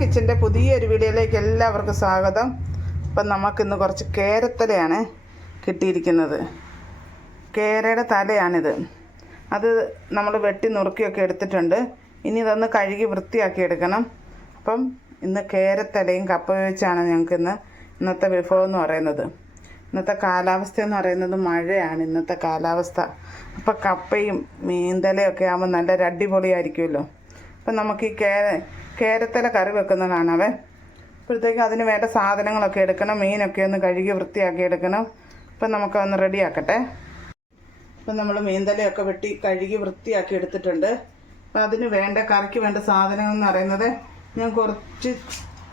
കിച്ചൻ്റെ പുതിയൊരു വീഡിയോയിലേക്ക് എല്ലാവർക്കും സ്വാഗതം. അപ്പം നമുക്കിന്ന് കുറച്ച് കേരത്തലയാണ് കിട്ടിയിരിക്കുന്നത്. കേരയുടെ തലയാണിത്. അത് നമ്മൾ വെട്ടി നുറുക്കിയൊക്കെ എടുത്തിട്ടുണ്ട്. ഇനി ഇതൊന്ന് കഴുകി വൃത്തിയാക്കി എടുക്കണം. അപ്പം ഇന്ന് കേരത്തലയും കപ്പ വെച്ചാണ് ഞങ്ങൾക്ക് ഇന്നത്തെ വിഭവം എന്ന് പറയുന്നത്. ഇന്നത്തെ കാലാവസ്ഥ എന്ന് പറയുന്നത് മഴയാണ് ഇന്നത്തെ കാലാവസ്ഥ. അപ്പം കപ്പയും മീൻതലയൊക്കെ ആകുമ്പോൾ നല്ല അടിപൊളിയായിരിക്കുമല്ലോ. അപ്പം നമുക്ക് ഈ കേരത്തല കറി വെക്കുന്നത് കാണാവേ. അപ്പോഴത്തേക്കും അതിന് വേണ്ട സാധനങ്ങളൊക്കെ എടുക്കണം. മീനൊക്കെ ഒന്ന് കഴുകി വൃത്തിയാക്കി എടുക്കണം. അപ്പം നമുക്കൊന്ന് റെഡിയാക്കട്ടെ. അപ്പം നമ്മൾ മീൻതലയൊക്കെ വെട്ടി കഴുകി വൃത്തിയാക്കി എടുത്തിട്ടുണ്ട്. അപ്പം അതിന് വേണ്ട കറിക്ക് വേണ്ട സാധനങ്ങൾ എന്ന് പറയുന്നത് ഞാൻ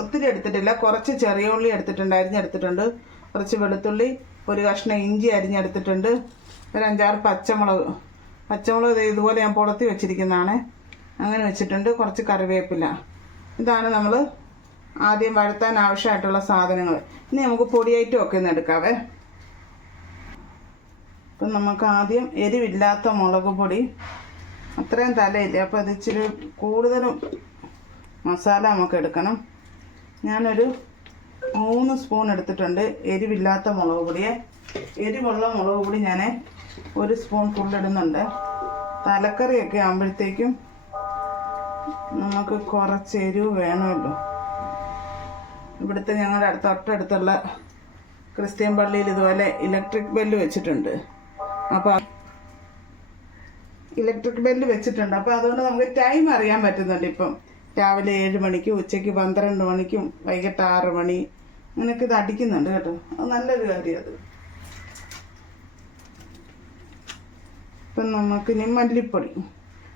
ഒത്തിരി എടുത്തിട്ടില്ല. കുറച്ച് ചെറിയ ഉള്ളി എടുത്തിട്ടുണ്ട്, അരിഞ്ഞെടുത്തിട്ടുണ്ട്. കുറച്ച് വെളുത്തുള്ളി, ഒരു കഷ്ണം ഇഞ്ചി അരിഞ്ഞെടുത്തിട്ടുണ്ട്. ഒരു 5-6 പച്ചമുളക് ഇതുപോലെ ഞാൻ പുളത്തി വെച്ചിരിക്കുന്നതാണ്. അങ്ങനെ വെച്ചിട്ടുണ്ട്. കുറച്ച് കറിവേപ്പില. ഇതാണ് നമ്മൾ ആദ്യം വഴത്താൻ ആവശ്യമായിട്ടുള്ള സാധനങ്ങൾ. ഇനി നമുക്ക് പൊടി ഐറ്റം ഒക്കെ ഒന്ന് എടുക്കാവേ. അപ്പം നമുക്ക് ആദ്യം എരിവില്ലാത്ത മുളക് പൊടി, അത്രയും തലയില്ല, അപ്പോൾ അത് ഇച്ചിരി കൂടുതലും മസാല നമുക്ക് എടുക്കണം. ഞാനൊരു 3 സ്പൂൺ എടുത്തിട്ടുണ്ട് എരിവില്ലാത്ത മുളക് പൊടിയെ. എരിവുള്ള മുളക് പൊടി ഞാൻ 1 സ്പൂൺ ഫുള്ളിടുന്നുണ്ട്. തലക്കറിയൊക്കെ ആകുമ്പോഴത്തേക്കും നമുക്ക് കുറച്ച് എരിവ് വേണമല്ലോ. ഇവിടുത്തെ ഞങ്ങളുടെ തൊട്ടടുത്തുള്ള ക്രിസ്ത്യൻ പള്ളിയിൽ ഇതുപോലെ ഇലക്ട്രിക് ബെല്ല് വെച്ചിട്ടുണ്ട്. അപ്പോൾ ഇലക്ട്രിക് ബെല്ല് വെച്ചിട്ടുണ്ട്. അപ്പോൾ അതുകൊണ്ട് നമുക്ക് ടൈം അറിയാൻ പറ്റുന്നുണ്ട്. ഇപ്പം രാവിലെ 7 മണിക്കും ഉച്ചയ്ക്ക് 12 മണിക്കും വൈകിട്ട് 6 മണി അങ്ങനെയൊക്കെ ഇത് അടിക്കുന്നുണ്ട് കേട്ടോ. അത് നല്ലൊരു കാര്യം അത്. ഇപ്പം നമുക്കിനി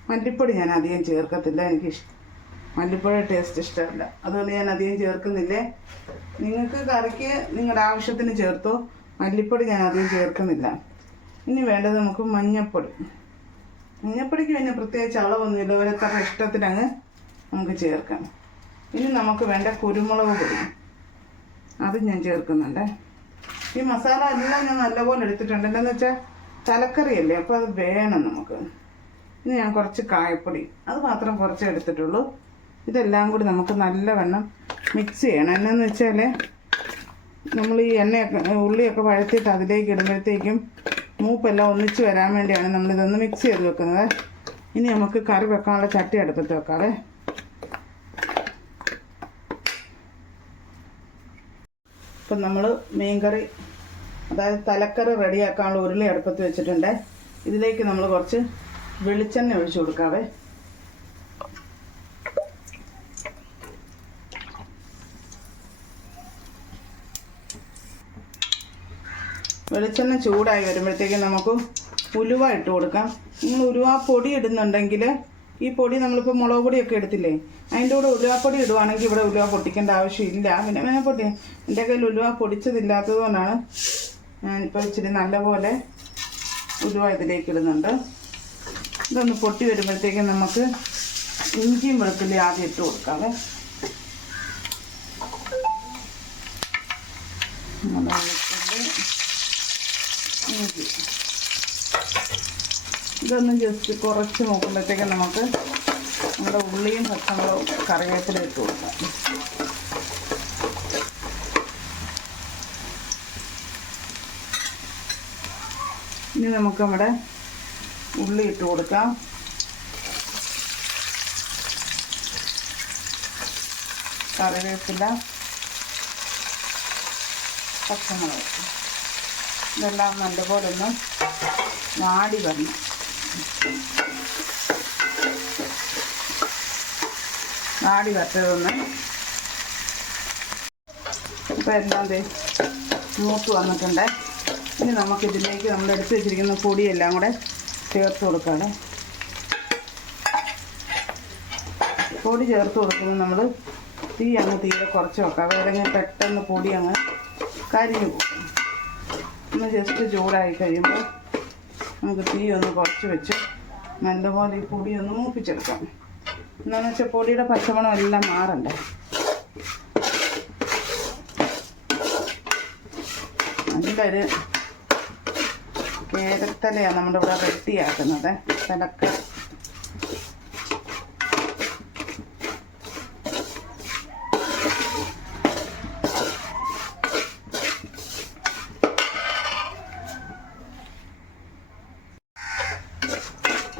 മല്ലിപ്പൊടി ഞാൻ അധികം ചേർക്കത്തില്ല. മല്ലിപ്പൊടി ടേസ്റ്റ് ഇഷ്ടമല്ല, അതുകൊണ്ട് ഞാൻ അധികം ചേർക്കുന്നില്ലേ. നിങ്ങൾക്ക് കറിക്ക് നിങ്ങളുടെ ആവശ്യത്തിന് ചേർത്തോ. മല്ലിപ്പൊടി ഞാൻ അധികം ചേർക്കുന്നില്ല. ഇനി വേണ്ടത് നമുക്ക് മഞ്ഞപ്പൊടിക്ക് പിന്നെ പ്രത്യേകിച്ച് അളവൊന്നുമില്ല, ഓരോരുത്തരുടെ ഇഷ്ടത്തിനങ്ങ് നമുക്ക് ചേർക്കാം. ഇനി നമുക്ക് വേണ്ട കുരുമുളക് പൊടി, അത് ഞാൻ ചേർക്കുന്നുണ്ട്. ഈ മസാല എല്ലാം ഞാൻ നല്ലപോലെ എടുത്തിട്ടുണ്ട്. എന്താണെന്ന് വെച്ചാൽ തലക്കറിയല്ലേ, അപ്പോൾ അത് വേണം നമുക്ക്. ഇനി ഞാൻ കുറച്ച് കായപ്പൊടി, അത് മാത്രം കുറച്ച് എടുത്തിട്ടുള്ളൂ. ഇതെല്ലാം കൂടി നമുക്ക് നല്ലവണ്ണം മിക്സ് ചെയ്യണം. എന്നാന്ന് വെച്ചാൽ നമ്മൾ ഈ ഉള്ളിയൊക്കെ വഴറ്റിയിട്ട് അതിലേക്ക് ഇടുമ്പോഴത്തേക്കും മൂപ്പെല്ലാം ഒന്നിച്ച് വരാൻ വേണ്ടിയാണ് നമ്മളിതൊന്ന് മിക്സ് ചെയ്ത് വെക്കുന്നത്. ഇനി നമുക്ക് കറി വെക്കാനുള്ള ചട്ടി അടുപ്പത്ത് വെക്കാവേ. ഇപ്പം നമ്മൾ മീൻകറി, അതായത് തലക്കറി റെഡിയാക്കാനുള്ള ഉരുളി അടുപ്പത്ത് വെച്ചിട്ടുണ്ട്. ഇതിലേക്ക് നമ്മൾ കുറച്ച് വെളിച്ചെണ്ണ ഒഴിച്ചു കൊടുക്കാവേ. വെളിച്ചെണ്ണ ചൂടായി വരുമ്പോഴത്തേക്കും നമുക്ക് ഉലുവ ഇട്ട് കൊടുക്കാം. നിങ്ങൾ ഉലുവാപ്പൊടി ഇടുന്നുണ്ടെങ്കിൽ ഈ പൊടി നമ്മളിപ്പോൾ മുളക് പൊടിയൊക്കെ എടുത്തില്ലേ, അതിൻ്റെ കൂടെ ഉലുവാപ്പൊടി ഇടുവാണെങ്കിൽ ഇവിടെ ഉലുവ പൊട്ടിക്കേണ്ട ആവശ്യമില്ല. പിന്നെ പൊടി എൻ്റെ കയ്യിൽ ഉലുവ പൊടിച്ചതില്ലാത്തത് കൊണ്ടാണ് ഞാനിപ്പോൾ ഇച്ചിരി നല്ലപോലെ ഉലുവ ഇതിലേക്ക് ഇടുന്നുണ്ട്. ഇതൊന്ന് പൊട്ടി വരുമ്പോഴത്തേക്കും നമുക്ക് ഇഞ്ചിയും വെളുത്തുള്ളി ആദ്യം ഇട്ട് കൊടുക്കാവേ. ഇഞ്ചി ഇതൊന്ന് ജസ്റ്റ് കുറച്ച് നോക്കുമ്പോഴത്തേക്കും നമുക്ക് നമ്മുടെ ഉള്ളിയും പച്ചമുളകും കറിവേപ്പില ഇട്ട് കൊടുക്കാം. ഇനി നമുക്ക് നമ്മുടെ ഉള്ളി ഇട്ട് കൊടുക്കാം. കറിവേപ്പില, പച്ചമുളക്, ഇതെല്ലാം നല്ലപോലെ ഒന്ന് വാടി വരണം. വാടി വറ്റതൊന്ന് ഇപ്പം എല്ലാം മൂത്ത് വന്നിട്ടുണ്ട്. ഇനി നമുക്കിതിലേക്ക് നമ്മൾ എടുത്ത് വെച്ചിരിക്കുന്ന പൊടിയെല്ലാം കൂടെ ചേർത്ത് കൊടുക്കാതെ. പൊടി ചേർത്ത് കൊടുക്കുമ്പോൾ നമ്മൾ തീ അങ്ങ് തീരെ കുറച്ച് വെക്കാം, അല്ലെങ്കിൽ പെട്ടെന്ന് പൊടി അങ്ങ് കരിഞ്ഞു പോകും. ഒന്ന് ജസ്റ്റ് ചൂടായി കഴിയുമ്പോൾ നമുക്ക് തീ ഒന്ന് കുറച്ച് വെച്ച് നല്ലപോലെ ഈ പൊടി ഒന്ന് മൂപ്പിച്ചെടുക്കാം. എന്താണെന്ന് വെച്ചാൽ പൊടിയുടെ പച്ചമണം എല്ലാം മാറണ്ടേ. നല്ലൊരു കേരത്തലയാണ് നമ്മുടെ ഇവിടെ റെഡിയാക്കുന്നത്. തലക്കറി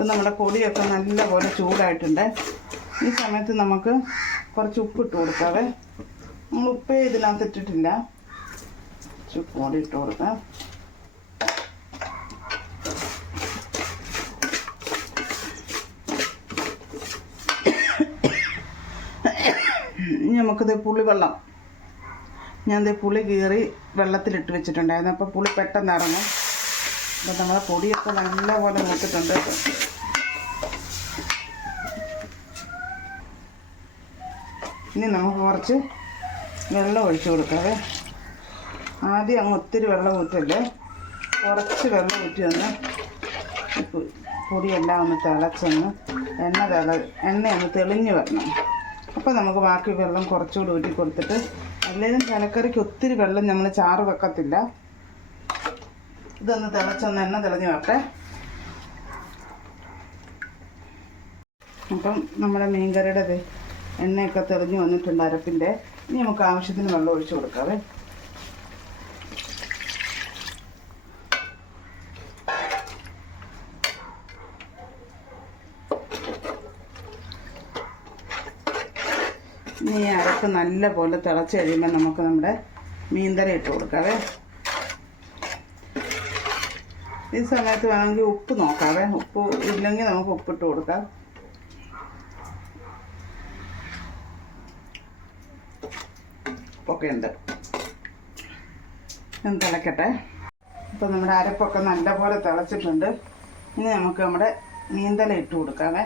നമ്മുടെ പൊടിയൊക്കെ നല്ലപോലെ ചൂടായിട്ടുണ്ട്. ഈ സമയത്ത് നമുക്ക് കുറച്ച് ഉപ്പിട്ട് കൊടുക്കാവേ. നമ്മൾ ഉപ്പേ ഇതിനകത്ത് ഇട്ടിട്ടില്ല. ഉപ്പ് കൂടി ഇട്ട് കൊടുക്കാം. ഇനി നമുക്കിത് പുളിവെള്ളം, ഞാൻ പുളി കീറി വെള്ളത്തിലിട്ട് വെച്ചിട്ടുണ്ടായിരുന്നു. അപ്പോൾ പുളി പെട്ടെന്ന് ഇറങ്ങും. അപ്പോൾ നമ്മളെ പൊടിയൊക്കെ നല്ലപോലെ മൂത്തിട്ടുണ്ട്. ഇനി നമുക്ക് കുറച്ച് വെള്ളം ഒഴിച്ച് കൊടുക്കാവേ. ആദ്യം അങ്ങ് ഒത്തിരി വെള്ളം ഊറ്റല്ലേ, കുറച്ച് വെള്ളം ഊറ്റി വന്ന് പൊടിയെല്ലാം ഒന്ന് തിളച്ചൊന്ന് എണ്ണയൊന്ന് തെളിഞ്ഞ് വരണം. അപ്പോൾ നമുക്ക് ബാക്കി വെള്ളം കുറച്ചുകൂടി ഊറ്റി കൊടുത്തിട്ട്, അല്ലെങ്കിൽ തലക്കറിക്ക് ഒത്തിരി വെള്ളം നമ്മൾ ചാറ് വെക്കത്തില്ല. ഇതൊന്ന് തിളച്ചൊന്ന് എണ്ണ തെളിഞ്ഞ് വരട്ടെ. അപ്പം നമ്മുടെ മീൻകറിയുടെ എണ്ണയൊക്കെ തെളിഞ്ഞ് വന്നിട്ടുണ്ട് അരപ്പിൻ്റെ. ഇനി നമുക്ക് ആവശ്യത്തിന് വെള്ളം ഒഴിച്ച് കൊടുക്കാവേ. ഇനി ഈ അരപ്പ് നല്ല പോലെ തിളച്ച് കഴിയുമ്പോൾ നമുക്ക് നമ്മുടെ മീൻതല ഇട്ട് കൊടുക്കാവേ. ഈ സമയത്ത് വേണമെങ്കിൽ ഉപ്പ് നോക്കാവേ. ഉപ്പ് ഇല്ലെങ്കിൽ നമുക്ക് ഉപ്പിട്ട് കൊടുക്കാം. ഒക്കെ ഉണ്ട്. ഒന്ന് തിളക്കട്ടെ. ഇപ്പം നമ്മുടെ അരപ്പൊക്കെ നല്ലപോലെ തിളച്ചിട്ടുണ്ട്. ഇനി നമുക്ക് നമ്മുടെ മീൻതല ഇട്ട് കൊടുക്കാവേ.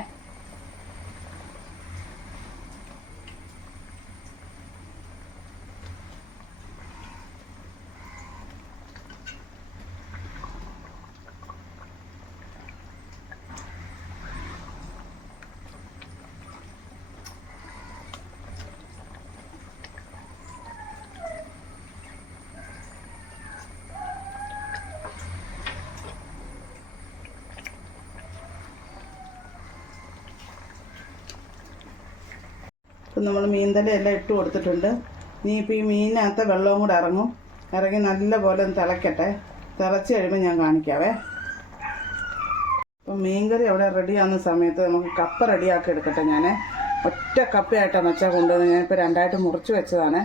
ഇപ്പം നമ്മൾ മീൻതല എല്ലാം ഇട്ട് കൊടുത്തിട്ടുണ്ട്. ഇനിയിപ്പോൾ ഈ മീനിനകത്ത് വെള്ളവും കൂടെ ഇറങ്ങി നല്ലപോലെ ഒന്ന് തിളക്കട്ടെ. തിളച്ച് കഴിയുമ്പോൾ ഞാൻ കാണിക്കാവേ. അപ്പം മീൻകറി അവിടെ റെഡിയാകുന്ന സമയത്ത് നമുക്ക് കപ്പ റെഡിയാക്കി എടുക്കട്ടെ. ഞാൻ ഒറ്റ കപ്പയായിട്ടാണ് വെച്ചാൽ കൊണ്ടുവന്നത്. ഞാനിപ്പോൾ രണ്ടായിട്ട് മുറിച്ച് വെച്ചതാണ്.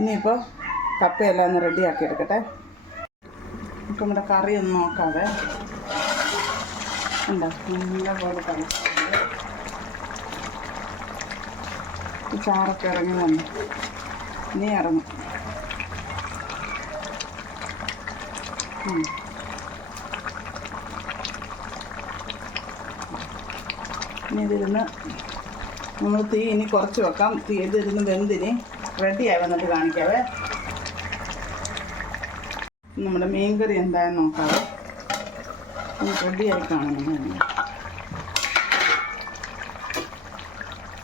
ഇനിയിപ്പോൾ കപ്പയെല്ലാം ഒന്ന് റെഡിയാക്കി എടുക്കട്ടെ. നമുക്ക് നമ്മുടെ കറി ഒന്ന് നോക്കാവേ. ഉണ്ടോ നല്ലപോലെ തിളച്ചിട്ടുണ്ട്. ചാറൊക്കെ ഇറങ്ങി വന്നു. ഇനി ഇറങ്ങും. ഇനി ഇതിരുന്ന് നമ്മൾ തീ ഇനി കുറച്ച് വെക്കാം. തീ ഇതിരുന്ന് വെന്തിന് റെഡിയായി വന്നിട്ട് കാണിക്കാവേ. നമ്മുടെ മീൻകറി എന്തായാലും നോക്കാവേ. റെഡിയായി കാണണം.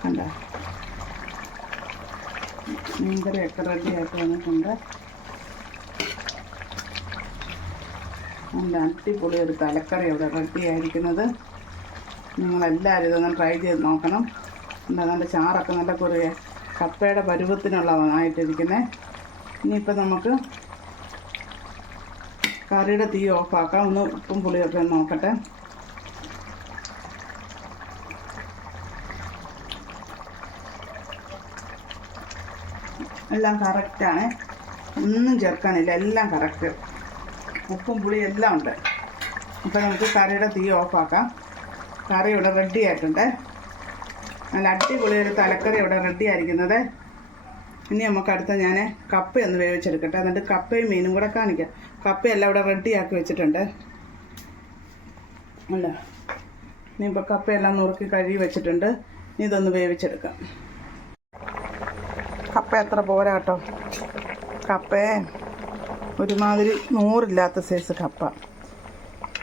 കണ്ടോ മീൻകറിയൊക്കെ റെഡിയായിട്ട് വന്നിട്ടുണ്ട്. നല്ല അടിപൊളി ഒരു തലക്കറി ഇവിടെ റെഡിയായിരിക്കുന്നത്. നിങ്ങളെല്ലാവരും ഇതൊന്ന് ട്രൈ ചെയ്ത് നോക്കണം. എന്താ നല്ല ചാറൊക്കെ നല്ല കുറേ കപ്പയുടെ പരുവത്തിനുള്ളതായിട്ടിരിക്കുന്നത്. ഇനിയിപ്പോൾ നമുക്ക് കറിയുടെ തീ ഓഫാക്കാം. ഒന്ന് ഉപ്പും പുളിയൊക്കെ ഒന്ന് നോക്കട്ടെ. എല്ലാം കറക്റ്റാണ്, ഒന്നും ചേർക്കാനില്ല, എല്ലാം കറക്റ്റ്. ഉപ്പും പുളിയും എല്ലാം ഉണ്ട്. അപ്പോൾ നമുക്ക് കറിയുടെ തീ ഓഫാക്കാം. കറി ഇവിടെ റെഡി ആയിട്ടുണ്ട്. നല്ല അടിപൊളി ഒരു തലക്കറി ഇവിടെ റെഡി ആയിരിക്കുന്നത്. ഇനി നമുക്ക് അടുത്ത ഞാൻ കപ്പയൊന്ന് വേവിച്ചെടുക്കട്ടെ. എന്നിട്ട് കപ്പയും മീനും കൂടെ കാണിക്കാം. കപ്പയെല്ലാം ഇവിടെ റെഡിയാക്കി വെച്ചിട്ടുണ്ട്. അല്ല ഇനിയിപ്പോൾ കപ്പയെല്ലാം നുറുക്കി കഴുകി വെച്ചിട്ടുണ്ട്. ഇനി ഇതൊന്ന് വേവിച്ചെടുക്കാം. കപ്പ അത്ര പോരാ കേട്ടോ. കപ്പയെ ഒരുമാതിരി നൂറില്ലാത്ത സൈസ് കപ്പ.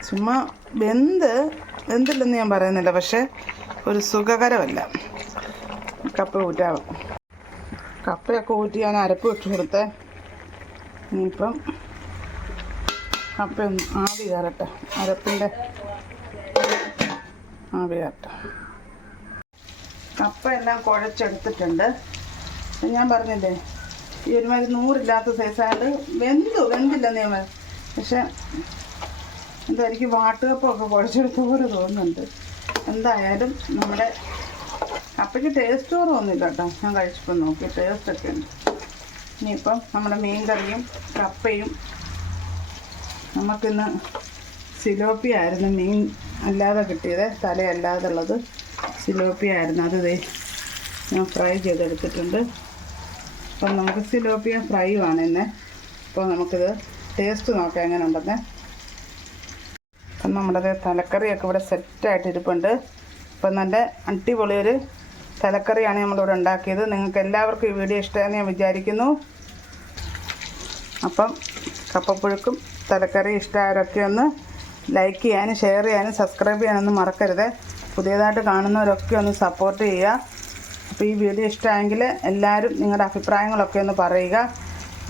ചുമ്മാ വെന്തില്ലെന്ന് ഞാൻ പറയുന്നില്ല, പക്ഷേ ഒരു സുഖകരമല്ല. കപ്പ ഊറ്റാവും. കപ്പയൊക്കെ ഊറ്റി ഞാൻ അരപ്പ് വെച്ച് കൊടുത്തേ. ഇനിയിപ്പം കപ്പയൊന്ന് ആവി കയറട്ടെ. അരപ്പിൻ്റെ ആവി കയറട്ടെ. കപ്പ എല്ലാം കുഴച്ചെടുത്തിട്ടുണ്ട്. ഞാൻ പറഞ്ഞില്ലേ ഈ ഒരുമാതിരി നൂറില്ലാത്ത സൈസായിട്ട് വെന്തില്ലെന്ന് ഞാൻ പറഞ്ഞു. പക്ഷെ എന്താ എനിക്ക് വാട്ടുകപ്പൊക്കെ കുഴച്ചെടുത്ത പോലെ തോന്നുന്നുണ്ട്. എന്തായാലും നമ്മുടെ കപ്പയ്ക്ക് ടേസ്റ്റ് കുറവൊന്നുമില്ല കേട്ടോ. ഞാൻ കഴിച്ചപ്പോൾ നോക്കി ടേസ്റ്റൊക്കെ ഉണ്ട്. ഇനിയിപ്പം നമ്മുടെ മീൻ കറിയും കപ്പയും നമുക്കിന്ന് സിലോപ്പി ആയിരുന്നു മീൻ അല്ലാതെ കിട്ടിയത്, തലയല്ലാതെ ഉള്ളത് സിലോപ്പി ആയിരുന്നു. അത് ഞാൻ ഫ്രൈ ചെയ്തെടുത്തിട്ടുണ്ട്. അപ്പം നമുക്ക് സിലോപ്പിയ ഫ്രൈ ആണ് ഇന്ന്. അപ്പോൾ നമുക്കിത് ടേസ്റ്റ് നോക്കാം എങ്ങനെ ഉണ്ടെന്ന്. അപ്പം നമ്മുടെ തലക്കറിയൊക്കെ ഇവിടെ സെറ്റായിട്ട് ഇരിപ്പുണ്ട്. അപ്പം നല്ല അടിപൊളിയൊരു തലക്കറിയാണ് നമ്മളിവിടെ ഉണ്ടാക്കിയത്. നിങ്ങൾക്ക് എല്ലാവർക്കും ഈ വീഡിയോ ഇഷ്ടമാണെന്ന് ഞാൻ വിചാരിക്കുന്നു. അപ്പം കപ്പപ്പുഴുക്കും തലക്കറി ഇഷ്ടമായവരൊക്കെ ഒന്ന് ലൈക്ക് ചെയ്യാനും ഷെയർ ചെയ്യാനും സബ്സ്ക്രൈബ് ചെയ്യാനൊന്നും മറക്കരുത്. പുതിയതായിട്ട് കാണുന്നവരൊക്കെ ഒന്ന് സപ്പോർട്ട് ചെയ്യുക. അപ്പോൾ ഈ വീഡിയോ ഇഷ്ടമായെങ്കിൽ എല്ലാവരും നിങ്ങളുടെ അഭിപ്രായങ്ങളൊക്കെ ഒന്ന് പറയുക.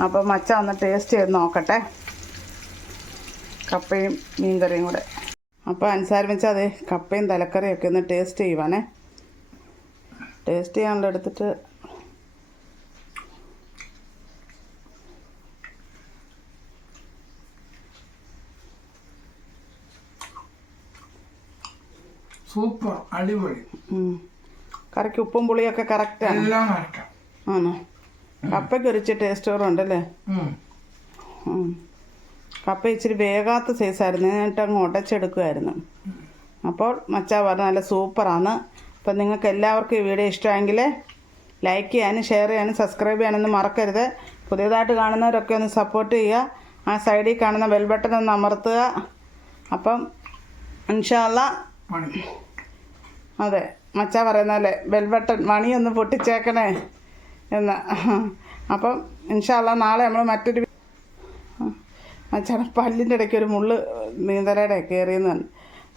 അപ്പം മച്ച ഒന്ന് ടേസ്റ്റ് ചെയ്ത് നോക്കട്ടെ, കപ്പയും മീൻ കറിയും കൂടെ. അപ്പോൾ അനുസാരം വെച്ചാൽ അതെ കപ്പയും തലക്കറിയൊക്കെ ഒന്ന് ടേസ്റ്റ് ചെയ്യുവാണേ. ടേസ്റ്റ് ചെയ്യാനുള്ള എടുത്തിട്ട് സൂപ്പർ, അടിപൊളി. കറിക്ക് ഉപ്പും പുളിയൊക്കെ കറക്റ്റാണ്. ആണോ? കപ്പയ്ക്ക് ഒരിച്ച് ടേസ്റ്റ് കുറവുണ്ടല്ലേ? കപ്പ ഇച്ചിരി വേകാത്ത സൈസായിരുന്നു, എന്നിട്ട് അങ്ങ് ഉടച്ചെടുക്കുമായിരുന്നു. അപ്പോൾ മച്ചാ പറഞ്ഞ നല്ല സൂപ്പറാണ്. അപ്പം നിങ്ങൾക്ക് എല്ലാവർക്കും ഈ വീഡിയോ ഇഷ്ടമായെങ്കിൽ ലൈക്ക് ചെയ്യാനും ഷെയർ ചെയ്യാനും സബ്സ്ക്രൈബ് ചെയ്യാനൊന്നും മറക്കരുത്. പുതിയതായിട്ട് കാണുന്നവരൊക്കെ ഒന്ന് സപ്പോർട്ട് ചെയ്യുക. ആ സൈഡിൽ കാണുന്ന ബെൽ ബട്ടൺ ഒന്ന് അമർത്തുക. അപ്പം ഇൻഷാ അല്ലാ അതെ മച്ചാ പറയുന്നല്ലേ ബെൽ ബട്ടൺ മണിയൊന്ന് പൊട്ടിച്ചേക്കണേ എന്ന്. അപ്പം ഇൻഷാ അല്ലാ നാളെ നമ്മൾ മറ്റൊരു മച്ചാടെ പല്ലിൻ്റെ ഇടയ്ക്ക് ഒരു മുള്ള് നീന്തലയുടെ കയറിയെന്ന്.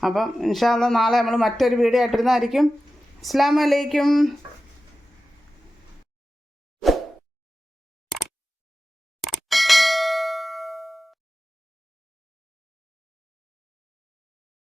അപ്പം ഇൻഷാ അല്ലാ നാളെ നമ്മൾ മറ്റൊരു വീഡിയോ ആയിട്ടിരുന്നായിരിക്കും. അസ്സലാമു അലൈക്കും.